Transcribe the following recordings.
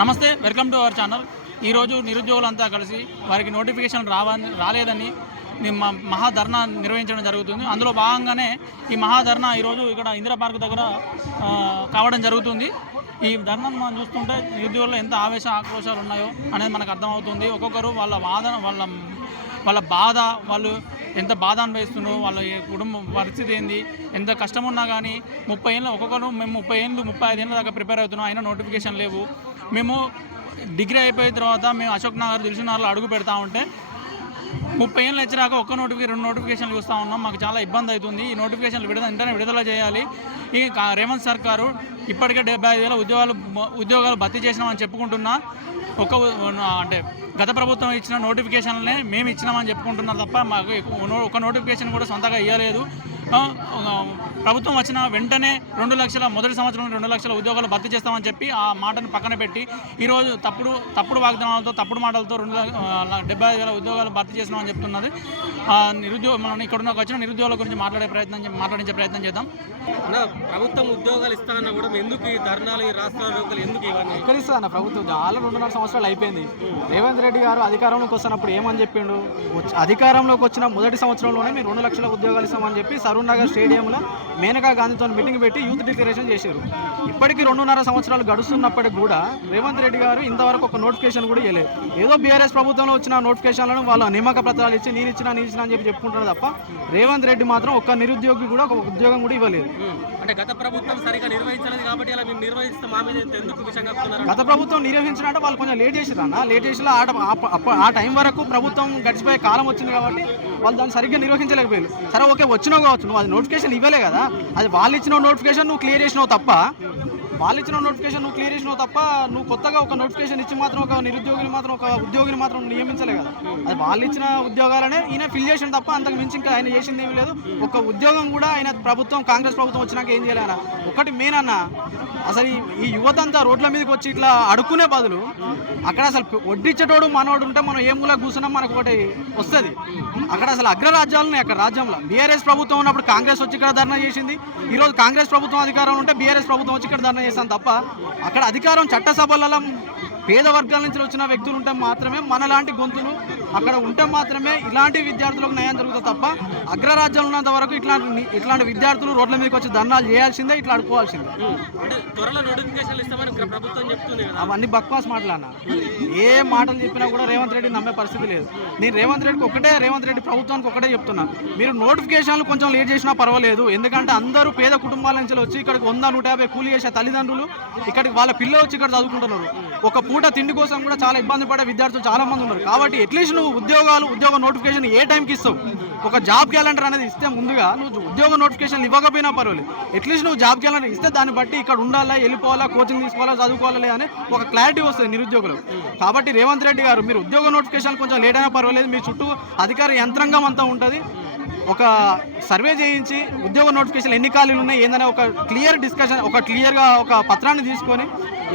నమస్తే, welcome to our channel. ఈరోజు నిరుద్యోగులంతా కలిసి వారికి నోటిఫికేషన్ రాలేదని మహాధర్నా నిర్వహించడం జరుగుతుంది. అందులో భాగంగానే ఈ మహాధర్నా ఈరోజు ఇక్కడ ఇందిరా పార్క్ దగ్గర కావడం జరుగుతుంది. ఈ ధర్నాను మనం చూస్తుంటే నిరుద్యోగుల్లో ఎంత ఆక్రోశాలు ఉన్నాయో అనేది మనకు అర్థమవుతుంది. ఒక్కొక్కరు వాళ్ళ వాదన వాళ్ళ బాధ, వాళ్ళు ఎంత బాధ అనుభవిస్తున్నారో, వాళ్ళ కుటుంబ పరిస్థితి ఏంది, ఎంత కష్టం ఉన్నా కానీ 30 ఏళ్ళు ఒక్కొక్కరు మేము 30 ఏళ్ళు 35 ఏళ్ళ దాకా ప్రిపేర్ అవుతున్నాం, అయినా నోటిఫికేషన్ లేవు. మేము డిగ్రీ అయిపోయిన తర్వాత మేము అశోక్ నగర్ దిల్సుఖ్నగర్లో అడుగు పెడతా ఉంటే 30 ఏళ్ళు వచ్చాక ఒక్క రెండు నోటిఫికేషన్లు చూస్తూ ఉన్నాం. మాకు చాలా ఇబ్బంది అవుతుంది. ఈ నోటిఫికేషన్లు వెంటనే విడుదల చేయాలి. ఈ రేవంత్ సర్కారు ఇప్పటికే 75,000 ఉద్యోగాలు భర్తీ చేసినామని చెప్పుకుంటున్నా. అంటే గత ప్రభుత్వం ఇచ్చిన నోటిఫికేషన్లనే మేము ఇచ్చినామని చెప్పుకుంటున్నారు తప్ప మాకు ఒక నోటిఫికేషన్ కూడా సొంతగా ఇవ్వలేదు. ప్రభుత్వం వచ్చిన వెంటనే 2 లక్షల మొదటి సంవత్సరంలో 2 లక్షల ఉద్యోగాలు భర్తీ చేస్తామని చెప్పి ఆ మాటను పక్కన పెట్టి ఈరోజు తప్పుడు వాగ్దానాలతో, తప్పుడు మాటలతో 75,000 ఉద్యోగాలు భర్తీ చేసినామని చెప్తున్నది. మనం ఇక్కడ వచ్చిన నిరుద్యోగుల గురించి మాట్లాడించే ప్రయత్నం చేద్దాం. ప్రభుత్వం ఉద్యోగాలు ఇస్తానన్నా కూడా ఎందుకు ఈ ధర్నాలు, ఈ రాష్ట్రాలు ఎందుకు ఇవన్నీ? ఎక్కడ ఇస్తా అన్న ప్రభుత్వం? చాలా 2.5 సంవత్సరాలు అయిపోయింది. రేవంత్ రెడ్డి గారు అధికారంలోకి వస్తున్నప్పుడు ఏమని చెప్పిండు? అధికారంలోకి వచ్చిన మొదటి సంవత్సరంలోనే మీరు 2 లక్షల ఉద్యోగాలు ఇస్తామని చెప్పి సరూర్ నగర్ స్టేడియంలో మేనకా గాంధీతో మీటింగ్ పెట్టి యూత్ డిక్లరేషన్ చేశారు. ఇప్పటికీ 2.5 సంవత్సరాలు గడుస్తున్నప్పటికి కూడా రేవంత్ రెడ్డి గారు ఇంతవరకు ఒక నోటిఫికేషన్ కూడా ఇవ్వలేదు. ఏదో బీఆర్ఎస్ ప్రభుత్వంలో వచ్చిన నోటిఫికేషన్లను వాళ్ళ నియామక పత్రాలు ఇచ్చి నేను ఇచ్చిన అని చెప్పి చెప్పుకుంటున్నారు తప్ప రేవంత్ రెడ్డి మాత్రం ఒక్క నిరుద్యోగి కూడా ఒక ఉద్యోగం కూడా ఇవ్వలేదు. అంటే గత ప్రభుత్వం సరిగా నిర్వహించలేదు కాబట్టి అలా మేము నిర్వహిస్తాం, మా మీద ఎందుకు విషయం చెప్తున్నారు? గత ప్రభుత్వం నిర్వహించినట్టు వాళ్ళు కొంచెం లేట్ చేసిరన్న. లేట్ చేసి ఆ టైం వరకు ప్రభుత్వం గడిచిపోయే కాలం వచ్చింది కాబట్టి వాళ్ళు దాన్ని సరిగ్గా నిర్వహించలేకపోయారు. సరే, ఓకే, వచ్చినావు కావచ్చు, నువ్వు అది నోటిఫికేషన్ ఇవ్వలే కదా, అది వాళ్ళు ఇచ్చిన నోటిఫికేషన్ నువ్వు క్లియర్ చేసినావు తప్ప నువ్వు కొత్తగా ఒక నోటిఫికేషన్ ఇచ్చి మాత్రం ఒక నిరుద్యోగిని మాత్రం, ఒక ఉద్యోగిని మాత్రం నియమించలే కదా. అది వాళ్ళు ఇచ్చిన ఉద్యోగాలనే ఈయన ఫిల్ చేసిన తప్ప అంతకు మించి ఇంకా ఆయన చేసింది ఏమీ లేదు. ఒక ఉద్యోగం కూడా ఆయన కాంగ్రెస్ ప్రభుత్వం వచ్చినాక ఏం చేయాలన్నా? ఒకటి మెయిన్ అన్న, అసలు ఈ యువత అంతా రోడ్ల మీదకి వచ్చి ఇట్లా అడుక్కునే బదులు అక్కడ అసలు వడ్డిచ్చేటోడు మనోడు ఉంటే మనం ఏ మూల కూర్చున్నాం మనకు ఒకటి వస్తుంది. అక్కడ అసలు అగ్రరాజ్యాలని అక్కడ రాజ్యంలో బీఆర్ఎస్ ప్రభుత్వం ఉన్నప్పుడు కాంగ్రెస్ వచ్చి ఇక్కడ ధర్నా చేసింది. ఈరోజు కాంగ్రెస్ ప్రభుత్వం అధికారం ఉంటే బీఆర్ఎస్ ప్రభుత్వం వచ్చి ఇక్కడ ధర్నా చేస్తాను తప్ప అక్కడ అధికారం చట్టసభలలో పేద వర్గాల నుంచి వచ్చిన వ్యక్తులు ఉంటే మాత్రమే, మనలాంటి గొంతులు అక్కడ ఉంటే మాత్రమే ఇలాంటి విద్యార్థులకు న్యాయం జరుగుతుంది తప్ప అగ్రరాజ్యాలు ఉన్నంత వరకు ఇట్లాంటి విద్యార్థులు రోడ్ల మీదకి వచ్చి ధర్నాలు చేయాల్సిందే, ఇట్లా అడుకోవాల్సిందే. అవన్నీ బక్వాస్ మాటలన్నా. ఏ మాటలు చెప్పినా కూడా రేవంత్ రెడ్డి నమ్మే పరిస్థితి లేదు. నేను రేవంత్ రెడ్డి ప్రభుత్వానికి ఒకటే చెప్తున్నా, మీరు నోటిఫికేషన్లు కొంచెం లేట్ చేసినా పర్వాలేదు. ఎందుకంటే అందరూ పేద కుటుంబాల నుంచి వచ్చి ఇక్కడికి 100-150 కూలీ చేసే తల్లిదండ్రులు ఇక్కడికి వాళ్ళ పిల్లలు వచ్చి ఇక్కడ చదువుకుంటున్నారు. ఒక పూట తిండి కోసం కూడా చాలా ఇబ్బంది పడే విద్యార్థులు చాలా మంది ఉన్నారు. కాబట్టి అట్లీస్ట్ నువ్వు ఉద్యోగ నోటిఫికేషన్ ఏ టైంకి ఇస్తావు? ఒక జాబ్ క్యాలెండర్ అనేది ఇస్తే ముందుగా నువ్వు ఉద్యోగ నోటిఫికేషన్ ఇవ్వకపోయినా పర్వాలేదు, అట్లీస్ట్ నువ్వు జాబ్ క్యాలెండర్ ఇస్తే దాన్ని బట్టి ఇక్కడ ఉండాలా, వెళ్ళిపోవాలా, కోచింగ్ తీసుకోవాలా, చదువుకోవాలి అని ఒక క్లారిటీ వస్తుంది నిరుద్యోగులు. కాబట్టి రేవంత్ రెడ్డి గారు మీరు ఉద్యోగ నోటిఫికేషన్ కొంచెం లేట్ అయినా పర్వాలేదు, మీ చుట్టూ అధికార యంత్రాంగం అంతా ఉంటుంది, ఒక సర్వే చేయించి ఉద్యోగ నోటిఫికేషన్ ఎన్ని ఖాళీలు ఉన్నాయి ఏందనే ఒక క్లియర్ డిస్కషన్, ఒక క్లియర్గా ఒక పత్రాన్ని తీసుకొని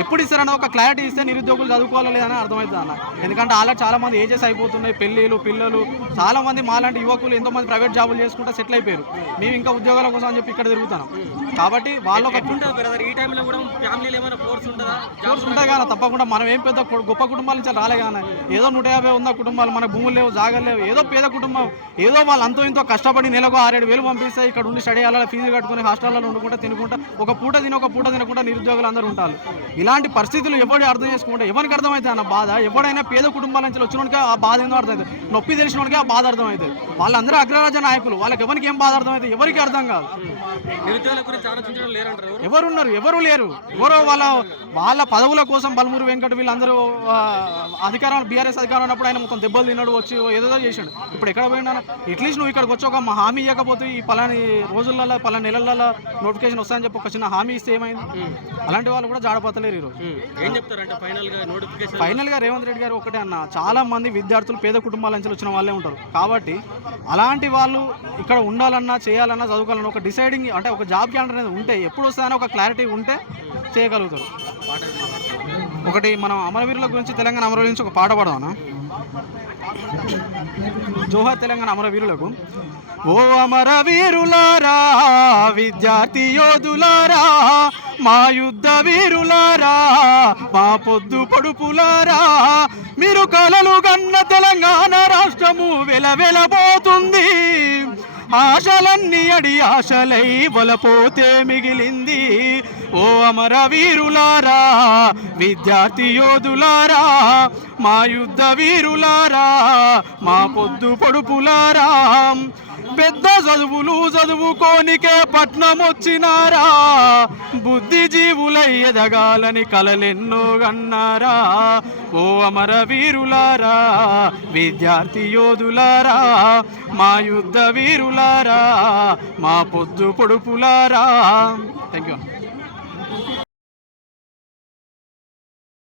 ఎప్పుడు ఇస్తారన్న ఒక క్లారిటీ ఇస్తే నిరుద్యోగులు చదువుకోవాలి లేదని అర్థమవుతుంది అన్న. ఎందుకంటే అలా చాలామంది ఏజెస్ అయిపోతున్నాయి, పెళ్ళిళ్ళు, పిల్లలు, చాలామంది మాలాంటి యువకులు ఎంతోమంది ప్రైవేట్ జాబులు చేసుకుంటే సెటిల్ అయిపోయారు. మేము ఇంకా ఉద్యోగాల కోసం అని చెప్పి ఇక్కడ తిరుగుతున్నాం. కాబట్టి వాళ్ళు ఈ టైంలో కూడా ఫ్యామిలీలో ఏమైనా ఫోర్స్ ఉంటాయి కానీ తప్పకుండా మనం ఏం పెద్ద గొప్ప కుటుంబాల నుంచి రాలే కానీ ఏదో 150 ఉన్న కుటుంబాలు, మన భూములు లేవు, జాగాలు లేవు, ఏదో పేద కుటుంబం, ఏదో వాళ్ళు అంతో ఇంతో కష్టపడి నెలకు 6-7 పంపిస్తే ఇక్కడ ఉండి స్టడీ అలా ఫీజులు కట్టుకుని హాస్టల్లో వండుకుంటా తినుకుంటా ఒక పూట తినకుండా నిరుద్యోగులు అందరూ ఉంటారు. ఇలాంటి పరిస్థితులు ఎవరు అర్థం చేసుకుంటే ఎవరికి అర్థమవుతుంది అన్న బాధ? ఎవడైనా పేద కుటుంబాల నుంచి వచ్చినోడికి ఆ బాధ ఏందో అర్థమవుతుంది, నొప్పి తెలిసినోడికి ఆ బాధ అర్థమవుతుంది. వాళ్ళందరూ అగ్రరాజ్య నాయకులు, వాళ్ళకి ఎవరికి ఏం బాధ అర్థమవుతుంది? ఎవరికి అర్థం కాదు. ఎవరు లేరు. వాళ్ళ పదవుల కోసం బల్మూరు వెంకట వీళ్ళందరూ అధికారం, బీఆర్ఎస్ అధికారం ఉన్నప్పుడు ఆయన మొత్తం దెబ్బలు తిన్నాడు, వచ్చి ఏదో చేశాడు. ఇప్పుడు ఎక్కడ పోయినా అట్లీస్ట్ నువ్వు ఇక్కడికి వచ్చి ఒక హామీ ఇవ్వకపోతే ఈ పలాని రోజులలో, పలాని నెలలలో నోటిఫికేషన్ వస్తాయని చెప్పి ఒక చిన్న హామీ ఇస్తే ఏమైంది? అలాంటి వాళ్ళు కూడా జాడపడలేరు. ఈరోజు ఏం చెప్తారంటే ఫైనల్గా రేవంత్ రెడ్డి గారు ఒకటే అన్న, చాలా మంది విద్యార్థులు పేద కుటుంబాల నుంచి వచ్చిన వాళ్ళే ఉంటారు. కాబట్టి అలాంటి వాళ్ళు ఇక్కడ ఉండాలన్నా, చేయాలన్నా, చదువుకోవాలన్నా ఒక డిసైడింగ్ అంటే ఒక జాబ్ క్యాలెండర్ అనేది ఉంటే, ఎప్పుడు వస్తుందని ఒక క్లారిటీ ఉంటే చేయగలుగుతారు. ఒకటి మనం అమరవీరుల గురించి, తెలంగాణ అమరవీరుల నుంచి ఒక పాట పాడదామన్నా. జోహార్ తెలంగాణ అమరవీరులకు. ఓ అమరవీరులారా, విద్యార్థి యోధులారా, మా యుద్ధ వీరులారా, మా పొద్దు పొడుపులారా మీరు కలలు గన్న తెలంగాణ రాష్ట్రము వెలవెలబోతుంది ఆశలన్నీ అడి ఆశలై వలపోతే మిగిలింది ఓ అమర వీరులారా విద్యార్థి యోధులారా మా యుద్ధ వీరులారా మా పొద్దు పొడుపులారా పెద్ద చదువులు చదువుకోనికే పట్నం వచ్చినారా బుద్ధిజీవులై ఎదగాలని కలలెన్నో గన్నారా ఓ అమర వీరులారా విద్యార్థి యోధులారా మా యుద్ధ వీరులారా మా పొద్దు పొడుపులారా థ్యాంక్ యూ